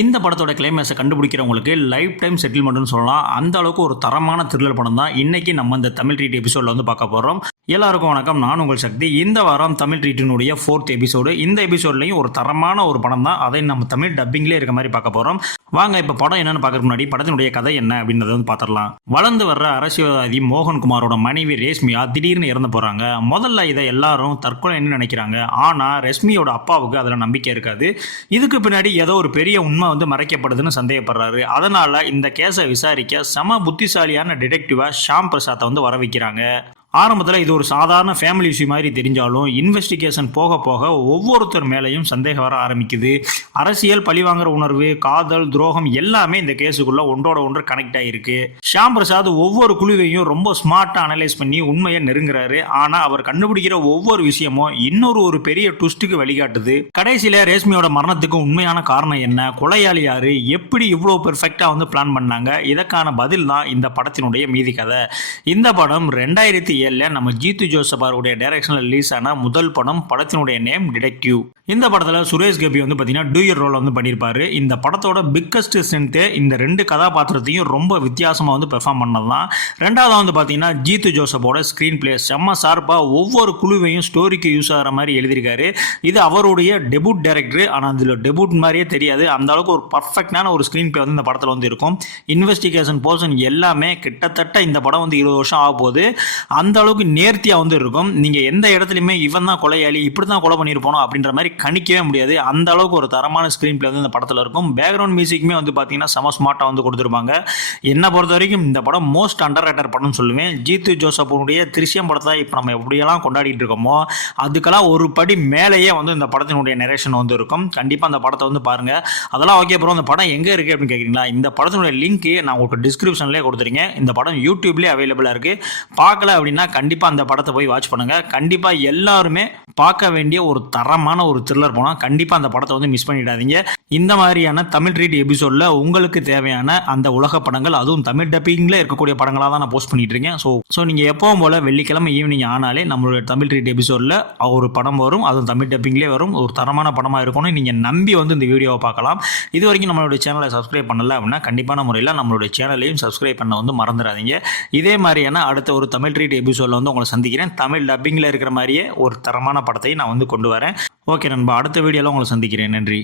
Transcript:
இந்த படத்தோட கிளைமேக்ஸை கண்டுபிடிக்கிறவங்களுக்கு life time செட்டில்மெண்ட்னு சொல்லலாம். அந்த அளவுக்கு ஒரு தரமான த்ரில்லர் படம் தான் இன்னைக்கு நம்ம இந்த தமிழ் ட்ரீட் எபிசோட்ல வந்து பார்க்க போறோம். எல்லாருக்கும் வணக்கம், நான் உங்கள் சக்தி. இந்த வாரம் தமிழ் ட்ரீட்டினுடைய 4th எபிசோடு. இந்த எபிசோட்லையும் ஒரு தரமான ஒரு படம் தான், அதை நம்ம தமிழ் டப்பிங்லேயே இருக்க மாதிரி பார்க்க போறோம். வாங்க இப்போ படம் என்னன்னு பார்க்கறதுக்கு முன்னாடி படத்தினுடைய கதை என்ன அப்படின்றத வந்து பார்த்துடலாம். வளர்ந்து வர்ற அரசியல்வாதி மோகன்குமாரோட மனைவி ரேஷ்மியா திடீர்னு இறந்து போறாங்க. முதல்ல இதை எல்லாரும் தற்கொலைன்னு நினைக்கிறாங்க. ஆனா ரேஷ்மியோட அப்பாவுக்கு அதில் நம்பிக்கை இருக்காது. இதுக்கு பின்னாடி ஏதோ ஒரு பெரிய உண்மை வந்து மறைக்கப்படுதுன்னு சந்தேகப்படுறாரு. அதனால இந்த கேஸை விசாரிக்க சம புத்திசாலியான டிடெக்டிவா ஷாம் பிரசாத்தை வந்து வர வைக்கிறாங்க. ஆரம்பத்தில் இது ஒரு சாதாரண ஃபேமிலி இஷ்யூ மாதிரி தெரிஞ்சாலும் இன்வெஸ்டிகேஷன் போக போக ஒவ்வொருத்தர் மேலேயும் சந்தேகம் வர ஆரம்பிக்குது. அரசியல், பழிவாங்கிற உணர்வு, காதல், துரோகம் எல்லாமே இந்த கேஸுக்குள்ள ஒன்றோட ஒன்று கனெக்ட் ஆகிருக்கு. ஷாம் பிரசாத் ஒவ்வொரு குழுவையும் ரொம்ப ஸ்மார்ட்டாக அனலைஸ் பண்ணி உண்மையை நெருங்குறாரு. ஆனால் அவர் கண்டுபிடிக்கிற ஒவ்வொரு விஷயமும் ஒரு பெரிய ட்விஸ்ட்டுக்கு வழிகாட்டுது. கடைசியில் ரேஷ்மியோட மரணத்துக்கு உண்மையான காரணம் என்ன, கொலையாளி யாரு, எப்படி இவ்வளோ பெர்ஃபெக்டாக வந்து பிளான் பண்ணாங்க, இதற்கான பதில் தான் இந்த படத்தினுடைய மீதி கதை. இந்த படம் 2007 நம்ம ஜீத்து ஜோசப் அவருடைய டைரக்ஷன்ல ரிலீஸ் ஆன முதல் படம். படத்தினுடைய நேம் டிடெக்டிவ். இந்த படத்தில் சுரேஷ் கோபி வந்து பார்த்தீங்கன்னா டூயர் ரோல் வந்து பண்ணியிருப்பாரு. இந்த படத்தோட பிக்கஸ்ட் ஸ்ட்ரென்த்தே இந்த ரெண்டு கதாபாத்திரத்தையும் ரொம்ப வித்தியாசமாக வந்து பெர்ஃபார்ம் பண்ணதான். ரெண்டாவது வந்து பார்த்தீங்கன்னா ஜீத்து ஜோசப்போட ஸ்க்ரீன் பிளே செம்ம ஷார்ப்பாக ஒவ்வொரு குழுவையும் ஸ்டோரிக்கு யூஸ் ஆகிற மாதிரி எழுதியிருக்காரு. இது அவருடைய டெபுட் டைரக்டர். ஆனால் அதில் டெபுட் மாதிரியே தெரியாது. அந்த அளவுக்கு ஒரு பர்ஃபெக்டான ஒரு ஸ்க்ரீன் பிளே வந்து இந்த படத்தில் வந்து இருக்கும். இன்வெஸ்டிகேஷன் போர்ஷன் எல்லாமே கிட்டத்தட்ட இந்த படம் வந்து 20 வருஷம் ஆக போகுது. அந்த அளவுக்கு நேர்த்தியா வந்து இருக்கும். நீங்க எந்த இடத்துலயுமே இவன் தான் கொலையாளி, இப்படி தான் கொலை பண்ணிருப்போம் அப்படின்ற மாதிரி கணிக்கவே முடியாது. அந்த அளவுக்கு ஒரு தரமான ஸ்கிரீன் பிளே வந்து இந்த படத்துல இருக்கும். பேக்ரவுண்ட் மியூசிக்குமே வந்து பாத்தீங்கன்னா செம ஸ்மார்ட்டா வந்து கொடுத்துருப்பாங்க. என்ன பொறுத்த வரைக்கும் இந்த படம் மோஸ்ட் அண்டர் ரேட்டட் படம்னு சொல்லுவேன். ஜீத்து ஜோசப்புடைய திருஷ்யம் படத்தை இப்போ நம்ம எப்படியெல்லாம் கொண்டாடிட்டு இருக்கோமோ அதுக்கெல்லாம் ஒரு படி மேலேயே வந்து இந்த படத்தினுடைய நரேஷன் வந்து இருக்கும். கண்டிப்பா அந்த படத்தை வந்து பாருங்க. அதெல்லாம் ஓகே ப்ரோ, இந்த படம் எங்க இருக்கு அப்படின்னு கேட்குறீங்களா? இந்த படத்தினுடைய லிங்க் நான் உங்களுக்கு டிஸ்கிரிப்ஷன்லேயே கொடுத்துருக்கேன். இந்த படம் யூடியூப்லேயே அவைலபிளா இருக்கு. பார்க்கல அப்படின்னா கண்டிப்பா அந்த படத்தை போய் வாட்ச் பண்ணுங்க. கண்டிப்பா எல்லாருமே பார்க்க வேண்டிய ஒரு தரமான ஒரு த்ரில்லர் படம். கண்டிப்பா அந்த படத்தை வந்து மிஸ் பண்ணிடாதீங்க. இந்த மாதிரியான தமிழ் ட்ரீட் எபிசோட்ல உங்களுக்கு தேவையான அந்த உலக படங்கள், அதுவும் தமிழ் டப்பிங்ல இருக்கக்கூடிய படங்களாக தான் நான் போஸ்ட் பண்ணிட்டு இருக்கேன். ஸோ நீங்க எப்பவும் போல வெள்ளிக்கிழமை ஈவினிங் ஆனாலே நம்மளுடைய தமிழ் ட்ரீட் எபிசோட்ல ஒரு படம் வரும். அதுவும் தமிழ் டப்பிங்லேயே வரும். ஒரு தரமான படமா இருக்கணும். நீங்க நம்பி வந்து இந்த வீடியோவை பார்க்கலாம். இது வரைக்கும் நம்மளுடைய சேனலை சப்ஸ்கிரைப் பண்ணல அப்படின்னா கண்டிப்பான முறையில் நம்மளுடைய சேனலையும் சப்ஸ்கிரைப் பண்ண வந்து மறந்துடாதீங்க. இதே மாதிரியான அடுத்த ஒரு தமிழ் ட்ரீட் எபிசோட்ல வந்து உங்களை சந்திக்கிறேன். தமிழ் டப்பிங்கில் இருக்கிற மாதிரியே ஒரு தரமான படத்தை நான் வந்து கொண்டு வரேன். ஓகே நண்பா, அடுத்த வீடியோவில் உங்களை சந்திக்கிறேன். நன்றி.